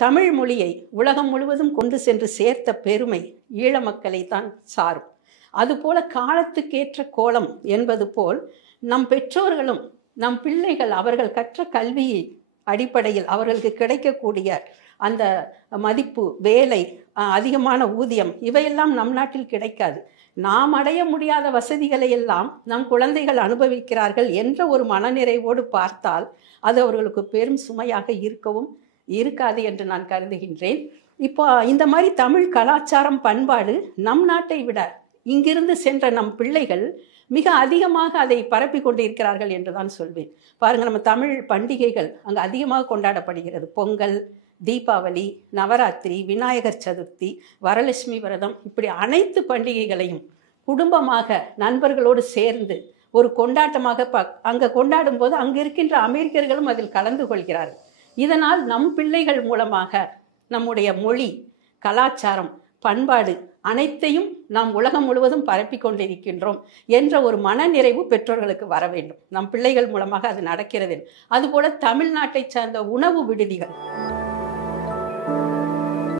தமிழ் மொழியை உலகம் முழுவதும் கொண்டு சென்று சேர்த்த பெருமை ஈழ மக்களை தான் சாரும். அதுபோல காலத்துக்கேற்ற கோலம் என்பது போல் நம் பெற்றோர்களும் நம் பிள்ளைகள் அவர்கள் கற்ற கல்வி அடிப்படையில் அவர்களுக்கு கிடைக்கக்கூடிய அந்த மதிப்பு, வேலை, அதிகமான ஊதியம் இவையெல்லாம் நம் நாட்டில் கிடைக்காது. நாம் அடைய முடியாத வசதிகளை எல்லாம் நம் குழந்தைகள் அனுபவிக்கிறார்கள் என்ற ஒரு மனநிறைவோடு பார்த்தால் அது அவர்களுக்கு பெரும் சுமையாக இருக்கவும் இருக்காது என்று நான் கருதுகின்றேன். இப்போ இந்த மாதிரி தமிழ் கலாச்சாரம், பண்பாடு நம் நாட்டை விட இங்கிருந்து சென்ற நம் பிள்ளைகள் மிக அதிகமாக அதை பரப்பி கொண்டிருக்கிறார்கள் என்று தான் சொல்வேன். பாருங்கள், நம்ம தமிழ் பண்டிகைகள் அங்கே அதிகமாக கொண்டாடப்படுகிறது. பொங்கல், தீபாவளி, நவராத்திரி, விநாயகர் சதுர்த்தி, வரலட்சுமி விரதம், இப்படி அனைத்து பண்டிகைகளையும் குடும்பமாக நண்பர்களோடு சேர்ந்து ஒரு கொண்டாட்டமாக அங்கே கொண்டாடும் போது அங்கே இருக்கின்ற அமெரிக்கர்களும் அதில் கலந்து கொள்கிறார்கள். இதனால் நம் பிள்ளைகள் மூலமாக நம்முடைய மொழி, கலாச்சாரம், பண்பாடு அனைத்தையும் நாம் உலகம் முழுவதும் பரப்பி கொண்டிருக்கின்றோம் என்ற ஒரு மனநிறைவு பெற்றோர்களுக்கு வர வேண்டும். நம் பிள்ளைகள் மூலமாக அது நடக்கிறது. அதுபோல தமிழ்நாட்டை சார்ந்த உணவு விடுதிகள்